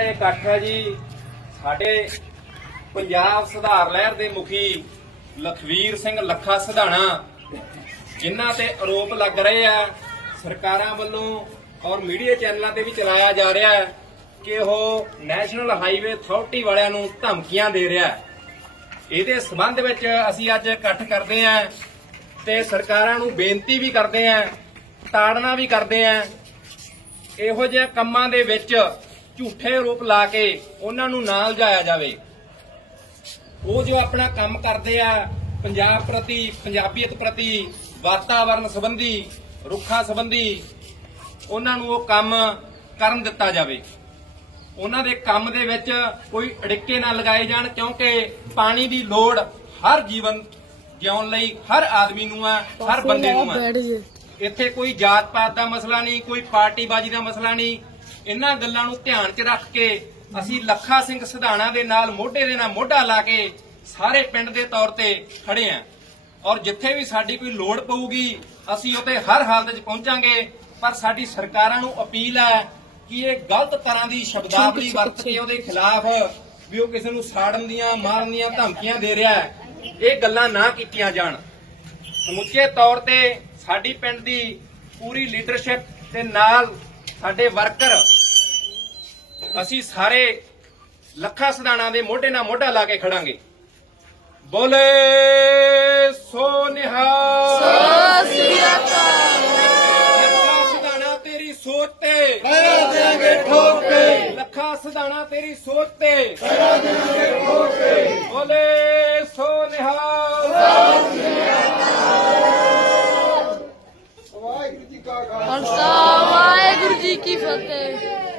ਇਹ ਇਕੱਠ ਹੈ ਜੀ। ਸਾਡੇ ਪੰਜਾਬ ਸੁਧਾਰ ਲਹਿਰ ਦੇ ਮੁਖੀ ਲਖਵੀਰ ਸਿੰਘ ਲੱਖਾ ਸਿਧਾਣਾ, ਜਿਨ੍ਹਾਂ ਤੇ ਆਰੋਪ ਲੱਗ ਰਹੇ ਆ, ਸਰਕਾਰਾਂ ਵੱਲੋਂ ਔਰ ਮੀਡੀਆ ਚੈਨਲਾਂ ਤੇ ਵੀ ਚਲਾਇਆ ਜਾ ਰਿਹਾ ਹੈ ਕਿ ਉਹ ਨੈਸ਼ਨਲ ਹਾਈਵੇ ਅਥਾਰਟੀ ਵਾਲਿਆਂ ਨੂੰ ਧਮਕੀਆਂ ਦੇ ਰਿਹਾ ਹੈ। ਇਹਦੇ ਸਬੰਧ ਵਿੱਚ ਅਸੀਂ ਅੱਜ ਇਕੱਠ ਕਰਦੇ ਆਂ ਤੇ ਸਰਕਾਰਾਂ ਨੂੰ ਬੇਨਤੀ ਵੀ ਕਰਦੇ ਆਂ ਤਾੜਨਾ ਵੀ ਕਰਦੇ ਆਂ ਇਹੋ ਜਿਹੇ ਕੰਮਾਂ ਦੇ ਵਿੱਚ ਝੂਠੇ ਰੂਪ ਲਾ ਕੇ ਉਹਨਾਂ ਨੂੰ ਨਾਲ ਜਾਇਆ ਜਾਵੇ। ਉਹ ਜੋ ਆਪਣਾ ਕੰਮ ਕਰਦੇ ਆ ਪੰਜਾਬ ਪ੍ਰਤੀ ਪੰਜਾਬੀਅਤ ਪ੍ਰਤੀ ਵਾਤਾਵਰਣ ਸੰਬੰਧੀ ਰੁੱਖਾਂ ਸੰਬੰਧੀ ਉਹਨਾਂ ਨੂੰ ਉਹ ਕੰਮ ਕਰਨ ਦਿੱਤਾ ਜਾਵੇ। ਉਹਨਾਂ ਦੇ ਕੰਮ ਦੇ ਵਿੱਚ ਕੋਈ ਅੜਿੱਕੇ ਨਾ ਲਗਾਏ ਜਾਣ ਕਿਉਂਕਿ ਪਾਣੀ ਦੀ ਲੋੜ ਹਰ ਜੀਵਨ ਜਿਉਣ ਲਈ ਹਰ ਆਦਮੀ ਨੂੰ ਆ ਹਰ ਬੰਦੇ ਨੂੰ ਆ। ਇੱਥੇ ਕੋਈ ਜਾਤ ਪਾਤ ਦਾ ਮਸਲਾ ਨਹੀਂ ਕੋਈ ਪਾਰਟੀਬਾਜ਼ੀ ਦਾ ਮਸਲਾ ਨਹੀਂ ਇਹਨਾਂ ਗੱਲਾਂ ਨੂੰ ਧਿਆਨ 'ਚ ਰੱਖ ਕੇ ਅਸੀਂ ਲੱਖਾ ਸਿੰਘ ਸਿਧਾਣਾ ਦੇ ਨਾਲ ਮੋਢੇ ਦੇ ਨਾਲ ਮੋਢਾ ਲਾ ਕੇ ਸਾਰੇ ਪਿੰਡ ਦੇ ਤੌਰ ਤੇ ਖੜੇ ਆਂ। ਔਰ ਜਿੱਥੇ ਵੀ ਸਾਡੀ ਕੋਈ ਲੋੜ ਪਊਗੀ ਅਸੀਂ ਉੱਥੇ ਹਰ ਹਾਲਤ 'ਚ ਪਹੁੰਚਾਂਗੇ। ਪਰ ਸਾਡੀ ਸਰਕਾਰਾਂ ਨੂੰ ਅਪੀਲ ਹੈ ਕਿ ਇਹ ਗਲਤ ਤਰ੍ਹਾਂ ਦੀ ਸ਼ਬਦਾਵਲੀ ਵਰਤ ਕੇ ਉਹਦੇ ਖਿਲਾਫ ਵੀ ਉਹ ਕਿਸੇ ਨੂੰ ਸਾੜਨ ਦੀਆਂ ਮਾਰਨ ਦੀਆਂ ਧਮਕੀਆਂ ਦੇ ਰਿਹਾ ਹੈ। ਇਹ ਗੱਲਾਂ ਨਾ ਕੀਤੀਆਂ ਜਾਣ। ਸਮੁੱਚੇ ਤੌਰ ਤੇ ਸਾਡੀ ਪਿੰਡ ਦੀ ਪੂਰੀ ਲੀਡਰਸ਼ਿਪ ਤੇ ਨਾਲ ਸਾਡੇ ਵਰਕਰ ਅਸੀਂ ਸਾਰੇ ਲੱਖਾਂ ਸਦਾਣਾ ਦੇ ਮੋਢੇ ਨਾਲ ਮੋਢਾ ਲਾ ਕੇ ਖੜਾਂਗੇ। ਬੋਲੇ ਸੋ ਨਿਹਾਲ। ਸੋ ਸਦਾਣਾ ਤੇਰੀ ਸੋਚ ਤੇ। ਬੋਲੇ ਸੋ ਨਿਹਾਲ। ਵਾਹਿਗੁਰੂ ਜੀ ਵਾਹਿਗੁਰੂ ਜੀ ਕੀ ਫਤਿਹ।